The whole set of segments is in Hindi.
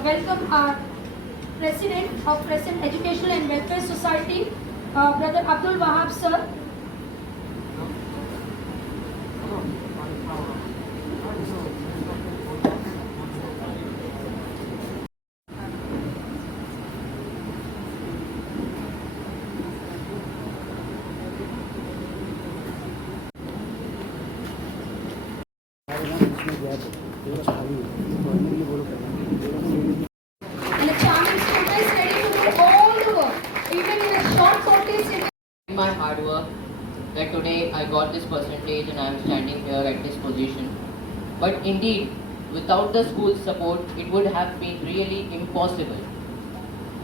welcome our President of Crescent Educational and Welfare Society, Brother Abdul Wahab sir. And the charming student is ready to do all the work, even in a short notice. My hard work that today I got this percentage and I am standing here at this position. But indeed, without the school's support, it would have been really impossible.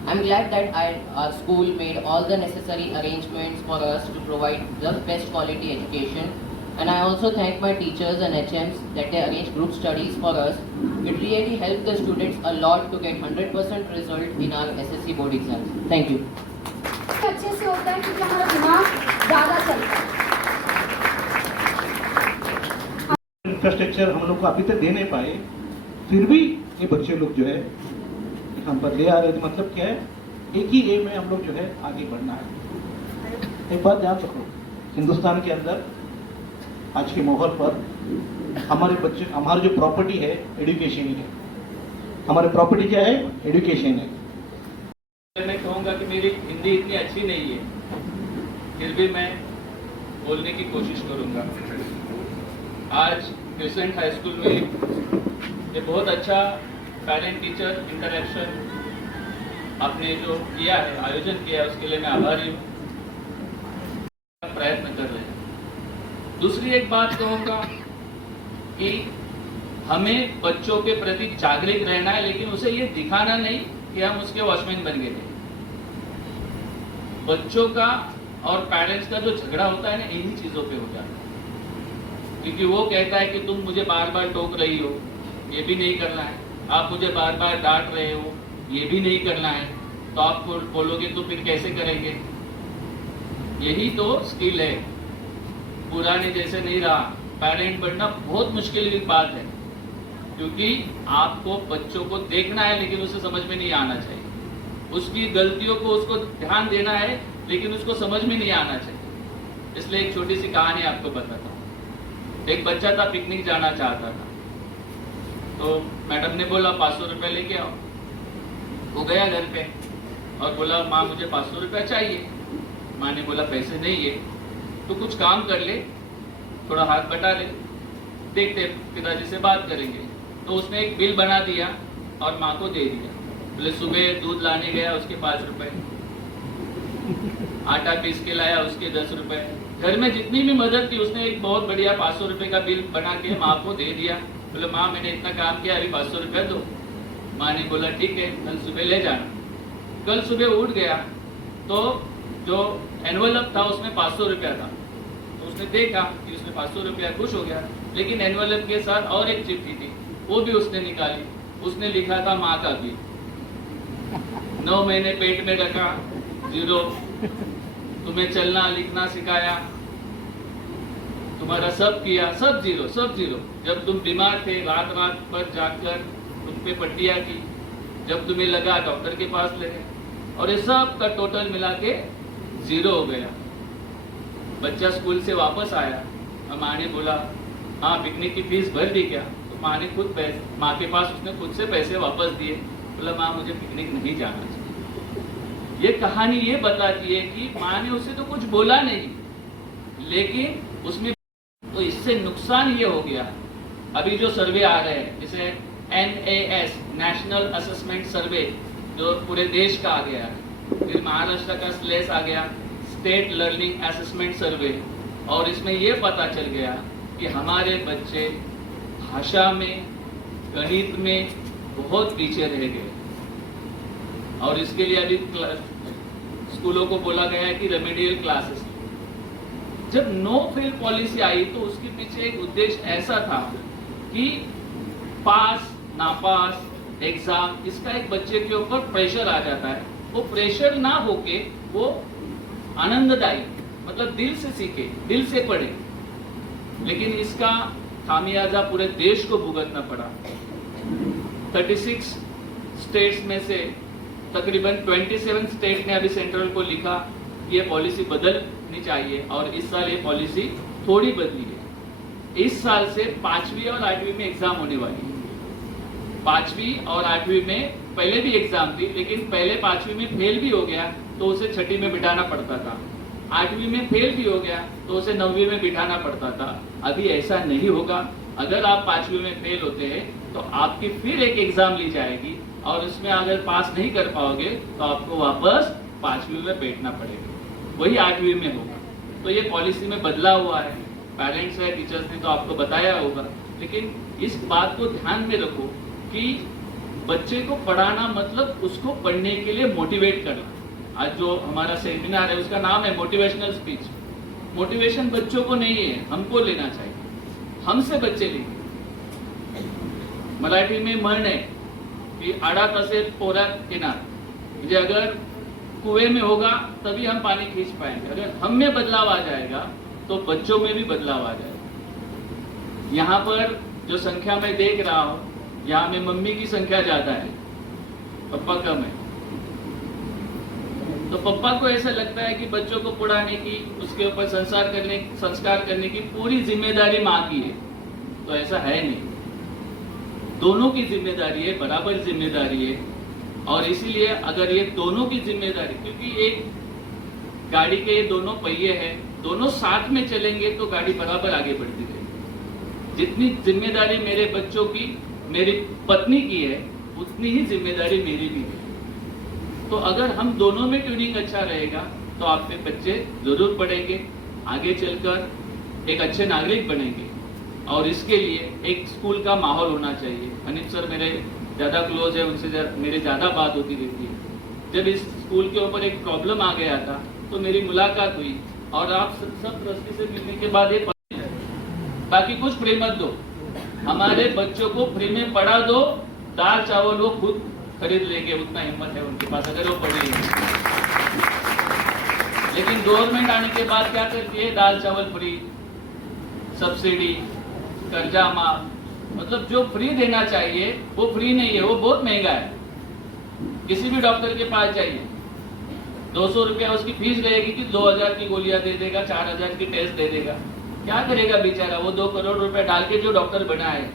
I'm glad that our school made all the necessary arrangements for us to provide the best quality education. And I also thank my teachers and HMs that they arranged group studies for us. It really helped the students a lot to get 100% result in our SSC board exams. Thank you. अच्छे से होता है क्योंकि हमारा दिमाग ज़्यादा चलता है। इंफ्रास्ट्रक्चर हम लोग को अभी तक दे नहीं पाए, फिर भी ये बच्चे लोग जो है हम पर ले आ रहे थे। मतलब क्या है, एक ही एम में हम लोग जो है आगे बढ़ना है। एक बात याद रखो, हिंदुस्तान के अंदर आज के माहौल पर हमारे बच्चे, हमारी जो प्रॉपर्टी है एजुकेशन ही है। हमारी प्रॉपर्टी क्या है? एजुकेशन है। मैं कहूँगा कि मेरी हिंदी इतनी अच्छी नहीं है, फिर भी मैं बोलने की कोशिश करूँगा। आज क्रिसेंट हाई स्कूल में ये बहुत अच्छा पेरेंट टीचर इंटरेक्शन आपने जो किया है, आयोजन किया है, उसके लिए मैं आभारी हूँ। प्रयत्न कर रहे हैं। दूसरी एक बात कहूँगा कि हमें बच्चों के प्रति जागरूक रहना है, लेकिन उसे ये दिखाना नहीं कि हम उसके वॉचमैन बन गए थे। बच्चों का और पेरेंट्स का जो झगड़ा होता है ना, इन्हीं चीजों पे होता है। क्योंकि वो कहता है कि तुम मुझे बार बार टोक रही हो, ये भी नहीं करना है। आप मुझे बार बार डांट रहे हो, ये भी नहीं करना है। तो आप बोलोगे तो फिर कैसे करेंगे? यही तो स्किल है। पुराने जैसे नहीं रहा। पेरेंट बनना बहुत मुश्किल की बात है, क्योंकि आपको बच्चों को देखना है, लेकिन उसे समझ में नहीं आना चाहिए। उसकी गलतियों को उसको ध्यान देना है, लेकिन उसको समझ में नहीं आना चाहिए। इसलिए एक छोटी सी कहानी आपको बताता हूँ। एक बच्चा था, पिकनिक जाना चाहता था। तो मैडम ने बोला 500 रुपये लेके आओ। वो गया घर पे और बोला माँ मुझे 500 रुपया चाहिए। माँ ने बोला पैसे नहीं है तो कुछ काम कर ले, थोड़ा हाथ बटा ले, देखते पिताजी से बात करेंगे। तो उसने एक बिल बना दिया और माँ को दे दिया। बोले सुबह दूध लाने गया, उसके 5 रुपए, आटा पीस के लाया, उसके 10 रुपए। घर में जितनी भी मदद थी उसने एक बहुत बढ़िया 500 रुपए का बिल बना के माँ को दे दिया। बोले माँ मैंने इतना काम किया, अभी 500 रुपया दो। माँ ने बोला ठीक है, कल सुबह ले जाना। कल सुबह उठ गया तो जो एनवलप था उसमें 500 रुपया था। तो उसने देखा कि उसने 500 रुपया, खुश हो गया। लेकिन एनवलप के साथ और एक चिट्ठी थी, वो भी उसने निकाली। उसने लिखा था माँ का बिल। 9 महीने पेट में रखा, 0। तुम्हें चलना लिखना सिखाया, तुम्हारा सब किया, सब 0, सब 0। जब तुम बीमार थे, रात रात पर जाकर तुम पे पट्टियां की। जब तुम्हें लगा डॉक्टर के पास ले गए, और ये सब का टोटल मिला के 0 हो गया। बच्चा स्कूल से वापस आया और माँ ने बोला हाँ पिकनिक की फीस भर दी क्या? तो माँ ने खुद पैसे, माँ के पास उसने खुद से पैसे वापस दिए। बोला माँ मुझे पिकनिक नहीं जाना चाहिए। ये कहानी ये बताती है कि माँ ने उससे तो कुछ बोला नहीं, लेकिन उसमें तो इससे नुकसान ये हो गया। अभी जो सर्वे आ रहे हैं, जैसे NAS नेशनल असेसमेंट सर्वे जो पूरे देश का आ गया, फिर महाराष्ट्र का स्लेस आ गया, स्टेट लर्निंग असेसमेंट सर्वे, और इसमें ये पता चल गया कि हमारे बच्चे भाषा में, गणित में बहुत पीछे रह गए। और इसके लिए अभी स्कूलों को बोला गया है कि रेमेडियल क्लासेस। जब नो फेल पॉलिसी आई तो उसके पीछे एक उद्देश्य ऐसा था कि पास नापास एग्जाम, इसका एक बच्चे के ऊपर प्रेशर आ जाता है। वो प्रेशर ना होके वो आनंददायी, मतलब दिल से सीखे, दिल से पढ़े। लेकिन इसका खामियाजा पूरे देश को भुगतना पड़ा। 36 स्टेट्स में से तकरीबन 27 स्टेट ने अभी सेंट्रल को लिखा ये पॉलिसी बदलनी चाहिए और इस साल ये पॉलिसी थोड़ी बदली है। इस साल से 5वीं और 8वीं में एग्जाम होने वाली है। 5वीं और 8वीं में पहले भी एग्जाम थी, लेकिन पहले 5वीं में फेल भी हो गया तो उसे 6ठी में बिठाना पड़ता था। 8वीं में फेल भी हो गया तो उसे 9वीं में बिठाना पड़ता था। अभी ऐसा नहीं होगा। अगर आप 5वीं में फेल होते हैं तो आपकी फिर एक एग्जाम ली जाएगी और उसमें अगर पास नहीं कर पाओगे तो आपको वापस 5वीं में बैठना पड़ेगा, वही 8वीं में होगा। तो ये पॉलिसी में बदला हुआ है। पेरेंट्स है, टीचर्स ने तो आपको बताया होगा, लेकिन इस बात को ध्यान में रखो कि बच्चे को पढ़ाना मतलब उसको पढ़ने के लिए मोटिवेट करना। आज जो हमारा सेमिनार है उसका नाम है मोटिवेशनल स्पीच। मोटिवेशन बच्चों को नहीं है, हमको लेना चाहिए, हमसे बच्चे लेंगे। मराठी में म्हण है कि आड़ात असेल पोरात किनार, म्हणजे अगर कुएं में होगा तभी हम पानी खींच पाएंगे। अगर हम में बदलाव आ जाएगा तो बच्चों में भी बदलाव आ जाएगा। यहाँ पर जो संख्या मैं देख रहा हूँ, यहाँ में मम्मी की संख्या ज्यादा है, पापा कम है। तो पापा को ऐसा लगता है कि बच्चों को पढ़ाने की, उसके ऊपर संस्कार करने की पूरी जिम्मेदारी माँ की है। तो ऐसा है नहीं, दोनों की जिम्मेदारी है, बराबर जिम्मेदारी है। और इसीलिए अगर ये दोनों की जिम्मेदारी, क्योंकि एक गाड़ी के ये दोनों पहिए हैं, दोनों साथ में चलेंगे तो गाड़ी बराबर आगे बढ़ती रहेगी। जितनी जिम्मेदारी मेरे बच्चों की, मेरी पत्नी की है, उतनी ही जिम्मेदारी मेरी भी है। तो अगर हम दोनों में ट्यूनिंग अच्छा रहेगा तो आपके बच्चे जरूर पढ़ेंगे, आगे चलकर एक अच्छे नागरिक बनेंगे। और इसके लिए एक स्कूल का माहौल होना चाहिए। अनिल सर मेरे ज़्यादा क्लोज है, उनसे मेरी ज़्यादा बात होती रहती है। जब इस स्कूल के ऊपर एक प्रॉब्लम आ गया था तो मेरी मुलाकात हुई और आप सब ट्रस्टी से मिलने के बाद ये बाकी कुछ फ्री मत दो, हमारे बच्चों को फ्री में पढ़ा दो। दाल चावल वो खुद खरीद लेंगे, उतना हिम्मत है उनके पास अगर वो पढ़ेंगे। लेकिन गवर्नमेंट आने के बाद क्या करती है? दाल चावल फ्री, सब्सिडी, कर्जा माफ, मतलब जो फ्री देना चाहिए वो फ्री नहीं है, वो बहुत महंगा है। किसी भी डॉक्टर के पास जाइए, 200 रुपया उसकी फीस रहेगी कि 2000 की गोलियां दे देगा, 4000 की टेस्ट दे देगा। क्या करेगा बेचारा? वो 2 करोड़ रुपए डाल के जो डॉक्टर बना है,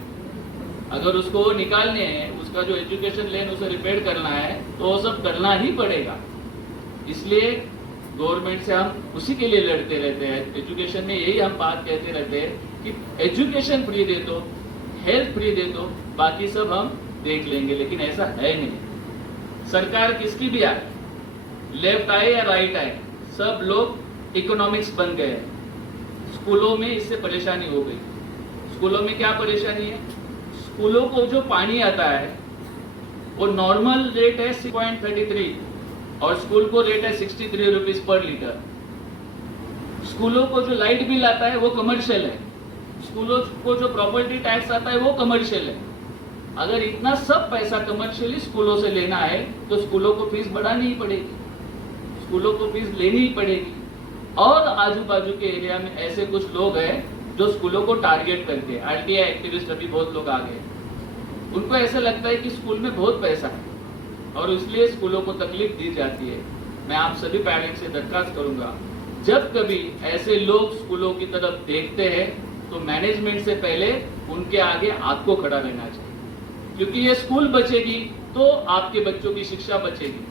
अगर उसको वो निकालने हैं, उसका जो एजुकेशन लेन उसे रिपेयर करना है तो वो सब करना ही पड़ेगा। इसलिए गवर्नमेंट से हम उसी के लिए लड़ते रहते हैं। एजुकेशन में यही हम बात कहते रहते हैं कि एजुकेशन फ्री दे दो, हेल्थ फ्री दे दो, बाकी सब हम देख लेंगे। लेकिन ऐसा है नहीं। सरकार किसकी भी आए, लेफ्ट आए या राइट आए, सब लोग इकोनॉमिक्स बन गए। स्कूलों में इससे परेशानी हो गई। स्कूलों में क्या परेशानी है? स्कूलों को जो पानी आता है वो नॉर्मल रेट है 6.33 और स्कूल को रेट है 63 रुपीज पर लीटर। स्कूलों को जो लाइट बिल आता है वो कमर्शियल है। स्कूलों को जो प्रॉपर्टी टैक्स आता है वो कमर्शियल है। अगर इतना सब पैसा कमर्शियली स्कूलों से लेना है तो स्कूलों को फीस बढ़ानी ही पड़ेगी, स्कूलों को फीस लेनी ही पड़ेगी। और आजू बाजू के एरिया में ऐसे कुछ लोग हैं जो स्कूलों को टारगेट करके, आरटीआई एक्टिविस्ट अभी बहुत लोग आ गए, उनको ऐसा लगता है कि स्कूल में बहुत पैसा है और इसलिए स्कूलों को तकलीफ दी जाती है। मैं आप सभी पेरेंट्स से दरखास्त करूंगा, जब कभी ऐसे लोग स्कूलों की तरफ देखते हैं तो मैनेजमेंट से पहले उनके आगे आपको खड़ा रहना चाहिए, क्योंकि ये स्कूल बचेगी तो आपके बच्चों की शिक्षा बचेगी।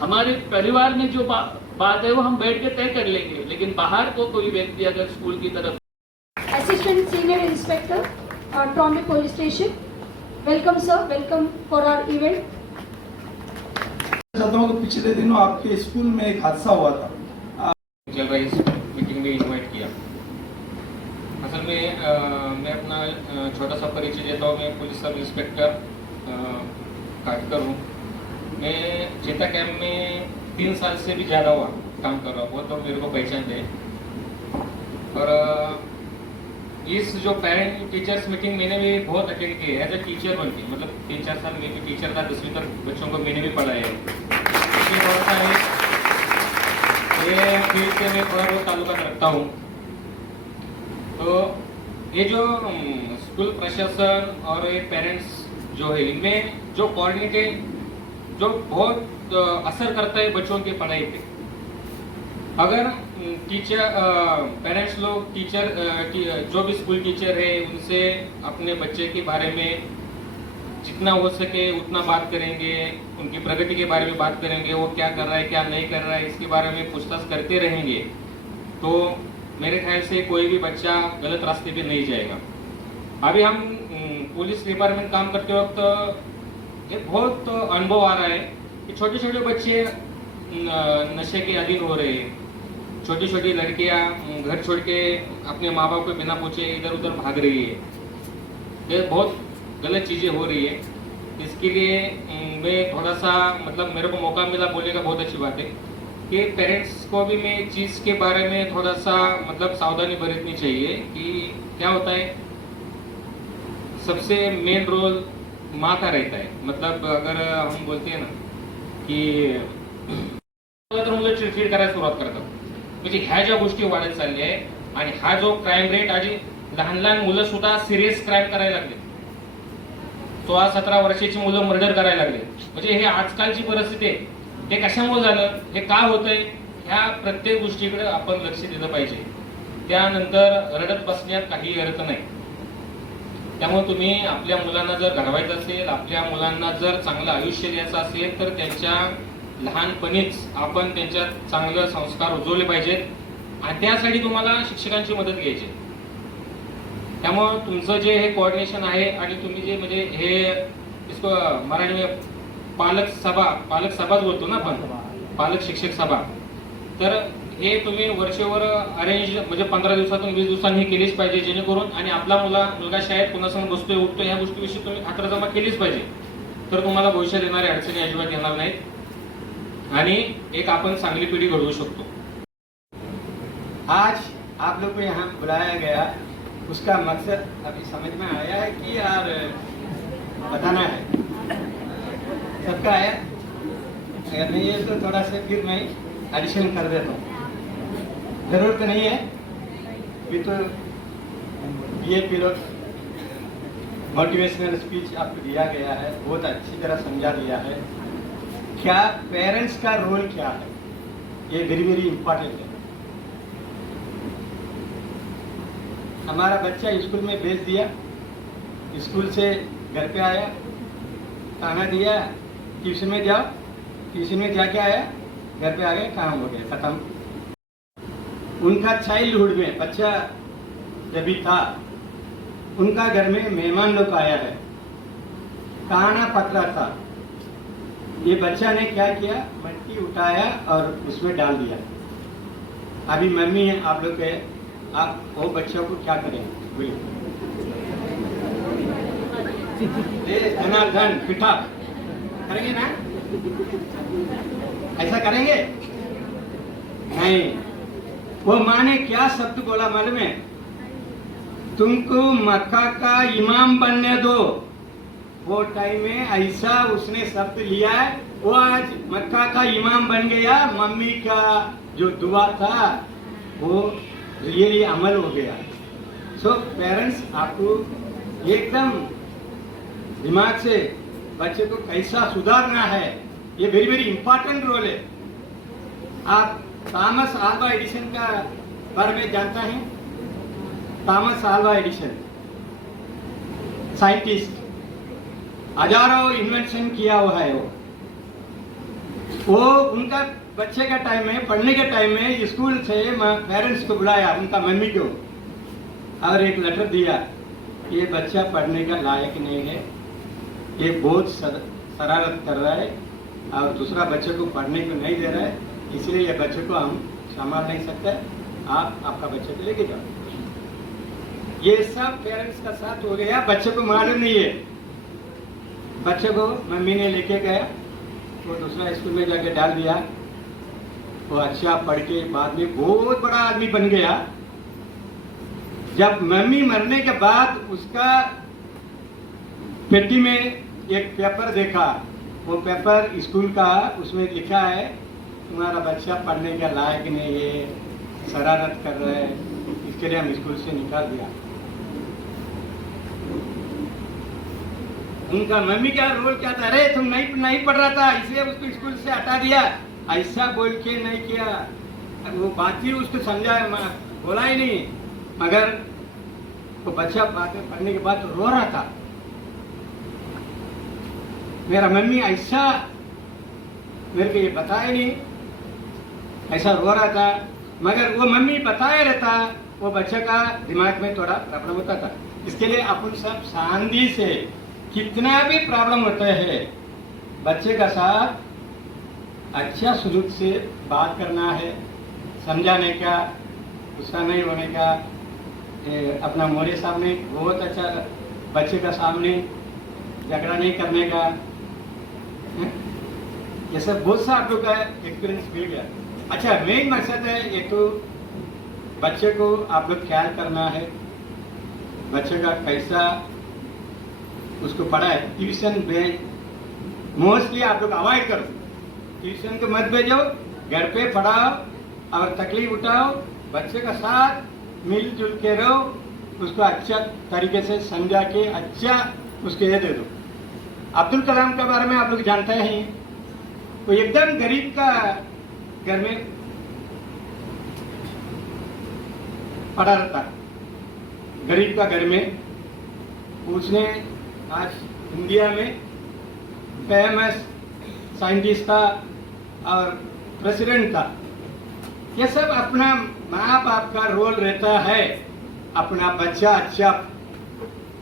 हमारे परिवार में जो बात है वो हम बैठ के तय कर लेंगे, लेकिन बाहर को कोई व्यक्ति अगर स्कूल की तरफ। Assistant Senior Inspector, Trombe Police Station. Welcome sir, welcome for our event. चाहता हूँ कि पिछले दिनों आपके स्कूल में एक हादसा हुआ था, चल रही इस मीटिंग में इनवाइट किया। असल में मैं अपना छोटा सा परिचय देता हूँ। मैं पुलिस सब इंस्पेक्टर काटकर हूँ। मैं चेता कैंप में 3 साल से भी ज़्यादा हुआ काम कर रहा हूँ, वो तो मेरे को पहचानते हैं। और इस जो पेरेंट टीचर्स मीटिंग मैंने भी बहुत अटेंड की है एज ए टीचर बन के, मतलब 3-4 साल मैं भी टीचर था, 10वीं तक बच्चों को मैंने भी पढ़ाया है। इसलिए थोड़ा सा ये फील्ड से मैं थोड़ा बहुत ताल्लुकात रखता हूँ। तो ये जो स्कूल प्रशासन और ये पेरेंट्स जो है, इनमें जो कोऑर्डिनेटेड जो बहुत असर करता है बच्चों की पढ़ाई पे। अगर टीचर पेरेंट्स लोग जो भी स्कूल टीचर है उनसे अपने बच्चे के बारे में जितना हो सके उतना बात करेंगे, उनकी प्रगति के बारे में बात करेंगे, वो क्या कर रहा है क्या नहीं कर रहा है इसके बारे में पूछताछ करते रहेंगे, तो मेरे ख्याल से कोई भी बच्चा गलत रास्ते पे नहीं जाएगा। अभी हम पुलिस डिपार्टमेंट काम करते वक्त एक बहुत अनुभव आ रहा है कि छोटे छोटे बच्चे नशे के अधीन हो रहे हैं। छोटी छोटी लड़कियां घर छोड़ के अपने माँ बाप को बिना पूछे इधर उधर भाग रही है। ये बहुत गलत चीजें हो रही है। इसके लिए मैं थोड़ा सा मतलब मेरे को मौका मिला बोलने का, बहुत अच्छी बात है कि पेरेंट्स को भी मैं चीज के बारे में थोड़ा सा मतलब सावधानी बरतनी चाहिए कि क्या होता है, सबसे मेन रोल माँ का रहता है। मतलब अगर हम बोलते हैं ना की तर मुलं चिडचिड करायला सुरुवात करतात, म्हणजे ह्या ज्या गोष्टी वाढत चालल्या आहे आणि हा जो क्राईम रेट आधी लहान लहान मुलं सुद्धा सिरियस क्राईम करायला लागले, 16-17 वर्षाची मुलं मर्डर करायला लागले, म्हणजे हे आजकालची परिस्थिती आहे। हे कशामुळे झालं, हे का होतंय, ह्या प्रत्येक गोष्टीकडे आपण लक्ष दिलं पाहिजे। त्यानंतर रडत बसण्यात काही अर्थ नाही। त्यामुळे तुम्ही आपल्या मुलांना जर घडवायचं असेल, आपल्या मुलांना जर चांगलं आयुष्य द्यायचं असेल तर त्यांच्या लहानपणीच आपण त्यांच्यात चांगले संस्कार रुजवले पाहिजेत आणि त्यासाठी तुम्हाला शिक्षकांची मदत घ्यायची। त्यामुळे तुमचं जे हे कोऑर्डिनेशन आहे आणि तुम्ही जे म्हणजे हे इसको मराठी में पालक सभाच बोलतो ना आपण, पालक शिक्षक सभा, तर हे तुम्ही वर्षभर अरेंज म्हणजे 15 दिवसातून 20 दिवसांनी केलीच पाहिजे, जेणेकरून आणि आपला मुलगा शाळेत कोणासमोर बसतोय उठतोय ह्या गोष्टीविषयी तुम्ही खातरजमा केलीच पाहिजे, तर तुम्हाला भविष्यात येणाऱ्या अडचणी अजिबात येणार नाहीत आणि एक आपण चांगली पिढी घडवू शकतो। आज आप लोग को यहाँ बुलाया गया, उसका मकसद अभी समझ में आया है कि यार बताना है, सबका आया। अगर नहीं है तो थोड़ा सा फिर मैं एडिशन कर देता हूँ, जरूरत नहीं है। भी तो ये पिलोट मोटिवेशनल स्पीच आपको दिया गया है, बहुत अच्छी तरह समझा दिया है। क्या पेरेंट्स का रोल क्या है, ये वेरी वेरी इंपॉर्टेंट है। हमारा बच्चा स्कूल में भेज दिया, स्कूल से घर पे आया, खाना दिया, ट्यूशन में जाओ, ट्यूशन में जाके आया, घर पे आ गए, काम हो गया, खत्म। उनका चाइल्डहुड में बच्चा जब भी था, उनका घर में मेहमान लोग आया है, खाना पक रहा था, ये बच्चा ने क्या किया, मट्टी उठाया और उसमें डाल दिया। अभी मम्मी है आप लोग के, आप वो बच्चों को क्या करें, बोलिए। धनाधन पिठा करेंगे ना, ऐसा करेंगे नहीं। वो माँ ने क्या शब्द बोला मालूम है, तुमको मक्का का इमाम बनने दो। वो टाइम में ऐसा उसने शब्द लिया है, वो आज मक्का का इमाम बन गया। मम्मी का जो दुआ था वो रियली अमल हो गया। सो पेरेंट्स आपको एकदम दिमाग से बच्चे को कैसा सुधारना है, ये वेरी वेरी इंपॉर्टेंट रोल है। आप थॉमस अल्वा एडिसन का बारे में जानता है? थॉमस अल्वा एडिसन साइंटिस्ट, हजारों इन्वेंशन किया हुआ है। वो उनका बच्चे का टाइम में, पढ़ने के टाइम में स्कूल से पेरेंट्स को बुलाया, उनका मम्मी को, और एक लेटर दिया, ये बच्चा पढ़ने का लायक नहीं है, ये बहुत शरारत कर रहा है और दूसरा बच्चे को पढ़ने को नहीं दे रहा है, इसलिए ये बच्चे को हम संभाल नहीं सकते, आप आपका बच्चे को लेके जाओ। ये सब पेरेंट्स का साथ हो गया, बच्चे को मालूम नहीं है। बच्चे को मम्मी ने लेके गया, वो दूसरा स्कूल में जाके डाल दिया। वो अच्छा पढ़ के बाद में बहुत बड़ा आदमी बन गया। जब मम्मी मरने के बाद उसका पेटी में एक पेपर देखा, वो पेपर स्कूल का, उसमें लिखा है तुम्हारा बच्चा पढ़ने के लायक नहीं है, शरारत कर रहा है, इसके लिए हम स्कूल से निकाल दिया। उनका मम्मी का रोल क्या था, अरे तुम नहीं पढ़ रहा था इसलिए उसको स्कूल से हटा दिया, ऐसा बोल के नहीं किया। वो बात ही उसको समझाया, बोला ही नहीं, मगर वो बच्चा बातें पढ़ने के बाद रो रहा था, मेरा मम्मी ऐसा मेरे को ये बताया नहीं, ऐसा रो रहा था। मगर वो मम्मी बताया रहता, वो बच्चे का दिमाग में थोड़ा प्रॉब्लम होता था। इसके लिए अपन सब शांति से, कितना भी प्रॉब्लम होता है, बच्चे का साथ अच्छा सलूक से बात करना है, समझाने का, गुस्सा नहीं होने का, अपना मोरे सामने बहुत अच्छा बच्चे का सामने झगड़ा नहीं करने का। ये सब बहुत सा आप लोग का एक्सपीरियंस मिल गया। अच्छा, मेन मकसद है एक तो बच्चे को आप लोग ख्याल करना है, बच्चे का कैसा उसको पढ़ाए। ट्यूशन भेज मोस्टली आप लोग अवॉइड करो, ट्यूशन को मत भेजो, घर पे पढ़ाओ और तकलीफ उठाओ, बच्चे का साथ मिलजुल के रहो, उसको अच्छा तरीके से समझा के अच्छा उसको ये दे दो। अब्दुल कलाम के बारे में आप लोग जानते हैं, वो एकदम गरीब का घर में पढ़ा रहता, गरीब का घर में। उसने आज इंडिया में फेमस साइंटिस्ट था और प्रेसिडेंट था। ये सब अपना माँ बाप का रोल रहता है, अपना बच्चा अच्छा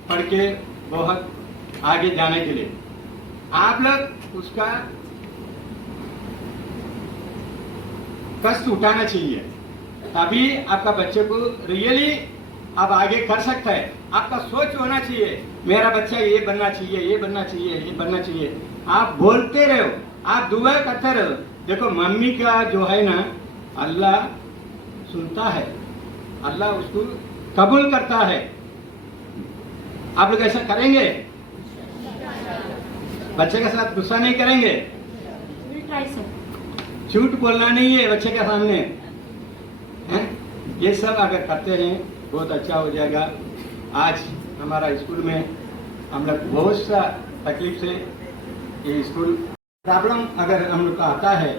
पढ़ के बहुत आगे जाने के लिए। आप लोग उसका कष्ट उठाना चाहिए, तभी आपका बच्चे को रियली आप आगे कर सकता है। आपका सोच होना चाहिए, मेरा बच्चा ये बनना चाहिए, ये बनना चाहिए, ये बनना चाहिए। आप बोलते रहो, आप दुआ करते रहो। देखो, मम्मी का जो है ना, अल्लाह सुनता है, अल्लाह उसको कबूल करता है। आप लोग ऐसा करेंगे? बच्चे के साथ गुस्सा नहीं करेंगे, We'll try, sir. झूठ बोलना नहीं है बच्चे के सामने, हैं? ये सब अगर करते हैं बहुत अच्छा हो जाएगा। आज हमारा स्कूल में हम लोग बहुत सा तकलीफ से ये स्कूल प्रॉब्लम अगर हम लोग का आता है,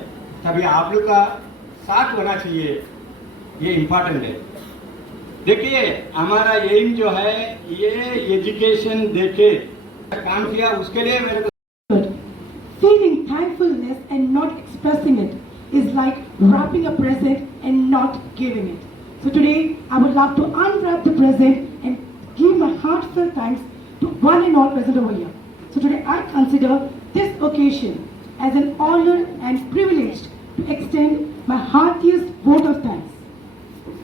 तभी आप लोग का साथ होना चाहिए, ये इम्पोर्टेंट है। देखिए, हमारा एम जो है ये एजुकेशन देके काम किया, उसके लिए मेरे को Feeling thankfulness and not expressing it is like wrapping a present and not giving it. So today, I would love to unwrap the present and give my heartfelt thanks to one and all present over here. So today, I consider this occasion as an honor and privilege to extend my heartiest vote of thanks.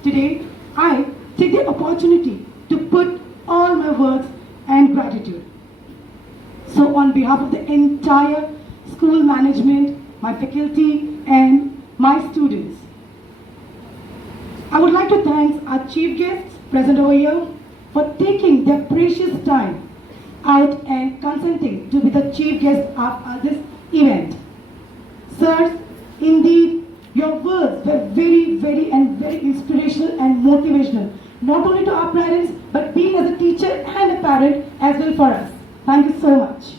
Today, I take the opportunity to put all my words and gratitude. So on behalf of the entire school management, my faculty and my students, I would like to thank our chief guests present over here for taking their precious time out and consenting to be the chief guest of this event. Sirs, indeed, your words were very and very inspirational and motivational, not only to our parents, but being as a teacher and a parent as well for us. Thank you so much.